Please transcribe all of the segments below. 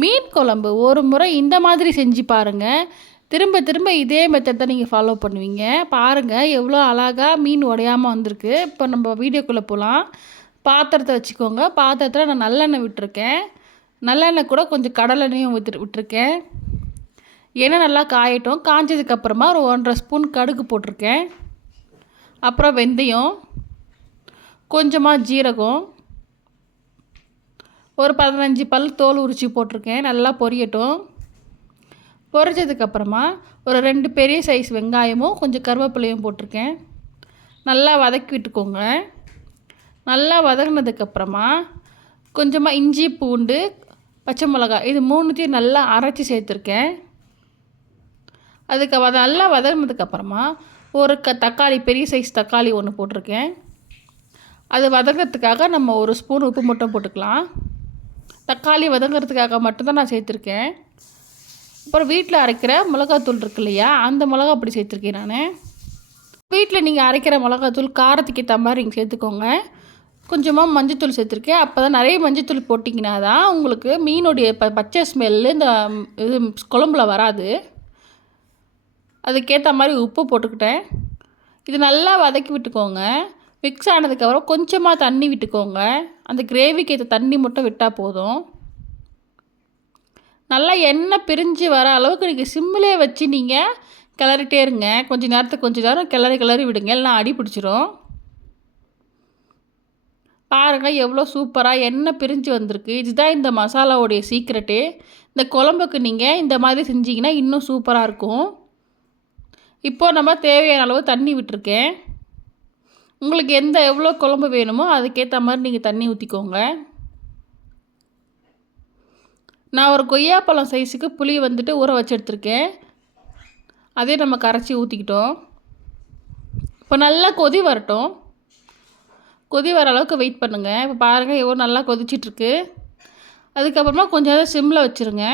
மீன் குழம்பு ஒரு முறை இந்த மாதிரி செஞ்சு பாருங்கள். திரும்ப திரும்ப இதே மெத்தட் தான் நீங்கள் ஃபாலோ பண்ணுவீங்க. பாருங்கள் எவ்வளோ அழகாக மீன் உடையாமல் வந்திருக்கு. இப்போ நம்ம வீடியோக்குள்ளே போகலாம். பாத்திரத்தை வச்சுக்கோங்க. பாத்திரத்தில் நான் நல்லெண்ணெய் விட்டுருக்கேன். நல்லெண்ணெய் கூட கொஞ்சம் கடலெண்ணெயும் விட்டுருக்கேன். எண்ணெய் நல்லா காயட்டும். காஞ்சதுக்கப்புறமா ஒரு 1.5 ஸ்பூன் கடுகு போட்டிருக்கேன். அப்புறம் வெந்தயம், கொஞ்சமாக ஜீரகம், ஒரு 15 பல் தோல் உரித்து போட்டிருக்கேன். நல்லா பொரியட்டும். பொரிச்சதுக்கப்புறமா ஒரு 2 பெரிய சைஸ் வெங்காயமும் கொஞ்சம் கருவேப்பிலையும் போட்டிருக்கேன். நல்லா வதக்கி விட்டுக்கோங்க. நல்லா வதங்கினதுக்கப்புறமா கொஞ்சமாக இஞ்சி, பூண்டு, பச்சை மிளகாய் இது 3த்தையும் நல்லா அரைச்சி சேர்த்துருக்கேன். அதுக்கு நல்லா வதங்கினதுக்கப்புறமா ஒரு தக்காளி, பெரிய சைஸ் தக்காளி ஒன்று போட்டிருக்கேன். அது வதங்கிறதுக்காக நம்ம 1 ஸ்பூன் உப்பு மட்டும் போட்டுக்கலாம். தக்காளி வதங்கிறதுக்காக மட்டும்தான் நான் சேர்த்துருக்கேன். அப்புறம் வீட்டில் அரைக்கிற மிளகாத்தூள் இருக்கு இல்லையா, அந்த மிளகா அப்படி சேர்த்துருக்கேன் நான். வீட்டில் நீங்கள் அரைக்கிற மிளகாத்தூள் காரத்துக்கு ஏற்ற மாதிரி நீங்கள் சேர்த்துக்கோங்க. கொஞ்சமாக மஞ்சத்தூள் சேர்த்துருக்கேன். அப்போ தான் நிறைய மஞ்சத்தூள் போட்டிங்கன்னா தான் உங்களுக்கு மீனுடைய பச்சை ஸ்மெல்லு இந்த இது குழம்புல வராது. அதுக்கேற்ற மாதிரி உப்பு போட்டுக்கிட்டேன். இது நல்லா வதக்கி விட்டுக்கோங்க. மிக்ஸ் ஆனதுக்கப்புறம் கொஞ்சமாக தண்ணி விட்டுக்கோங்க. அந்த கிரேவிக்கு ஏற்ற தண்ணி மட்டும் விட்டால் போதும். நல்லா எண்ணெய் பிரிஞ்சு வர அளவுக்கு நீங்கள் சிம்மிலே வச்சு நீங்கள் கிளறிட்டே இருங்க. கொஞ்சம் நேரம் கிளறி விடுங்க, இல்லைனா அடி பிடிச்சிரும். பாருங்கள் எவ்வளோ சூப்பராக எண்ணெய் பிரிஞ்சு வந்திருக்கு. இதுதான் இந்த மசாலாவுடைய சீக்ரெட்டு. இந்த குழம்புக்கு நீங்கள் இந்த மாதிரி செஞ்சிங்கன்னா இன்னும் சூப்பராக இருக்கும். இப்போது நம்ம தேவையான அளவு தண்ணி விட்டுருக்கேன். உங்களுக்கு எவ்வளோ குழம்பு வேணுமோ அதுக்கேற்ற மாதிரி நீங்கள் தண்ணி ஊற்றிக்கோங்க. நான் ஒரு கொய்யாப்பழம் சைஸுக்கு புளி ஊற வச்சு எடுத்துருக்கேன். அதே நம்ம கரைச்சி ஊற்றிக்கிட்டோம். இப்போ நல்லா கொதி வரட்டும். கொதி வர அளவுக்கு வெயிட் பண்ணுங்கள். இப்போ பாருங்கள் எவ்வளோ நல்லா கொதிச்சிட்ருக்கு. அதுக்கப்புறமா கொஞ்சம் நேரம் சிம்மில் வச்சுருங்க.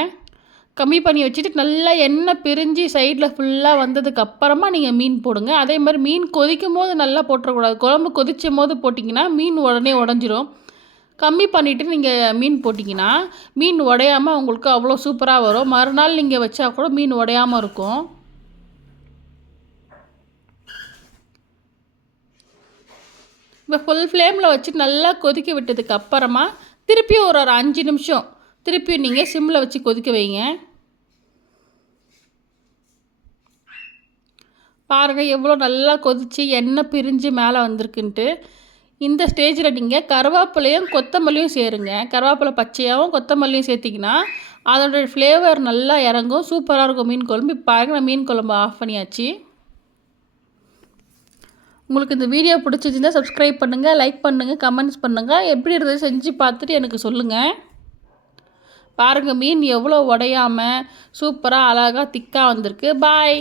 கம்மி பண்ணி வச்சுட்டு நல்லா எண்ணெய் பிரிஞ்சு சைடில் ஃபுல்லாக வந்ததுக்கப்புறமா நீங்கள் மீன் போடுங்க. அதே மாதிரி மீன் கொதிக்கும் போது நல்லா போட்டுறக்கூடாது. குழம்பு கொதிச்சும் போது போட்டிங்கன்னா மீன் உடனே உடஞ்சிரும். கம்மி பண்ணிவிட்டு நீங்கள் மீன் போட்டிங்கன்னா மீன் உடையாமல் உங்களுக்கு அவ்வளோ சூப்பராக வரும். மறுநாள் நீங்கள் வச்சா கூட மீன் உடையாமல் இருக்கும். இப்போ ஃபுல் ஃப்ளேமில் வச்சு நல்லா கொதிக்க விட்டதுக்கு அப்புறமா திருப்பியும் ஒரு 5 நிமிஷம் திருப்பியும் நீங்கள் சிம்மில் வச்சு கொதிக்க வைங்க. பாருங்கள் எவ்வளோ நல்லா கொதித்து எண்ணெய் பிரிஞ்சு மேலே வந்திருக்குன்ட்டு. இந்த ஸ்டேஜில் நீங்கள் கருவேப்பிலையும் கொத்தமல்லியும் சேருங்க. கருவேப்பிலை பச்சையாகவும் கொத்தமல்லியும் சேர்த்திங்கன்னா அதோடய ஃப்ளேவர் நல்லா இறங்கும். சூப்பராக இருக்கும் மீன் குழம்பு. இப்போ பாருங்கள் நான் மீன் குழம்பு ஆஃப் பண்ணியாச்சு. உங்களுக்கு இந்த வீடியோ பிடிச்சிருந்தா சப்ஸ்கிரைப் பண்ணுங்கள், லைக் பண்ணுங்கள், கமெண்ட்ஸ் பண்ணுங்கள். எப்படி இருந்தது செஞ்சு பார்த்துட்டு எனக்கு சொல்லுங்கள். பாருங்கள் மீன் எவ்வளோ உடையாமல் சூப்பராக அழகாக திக்காக வந்திருக்கு. பாய்.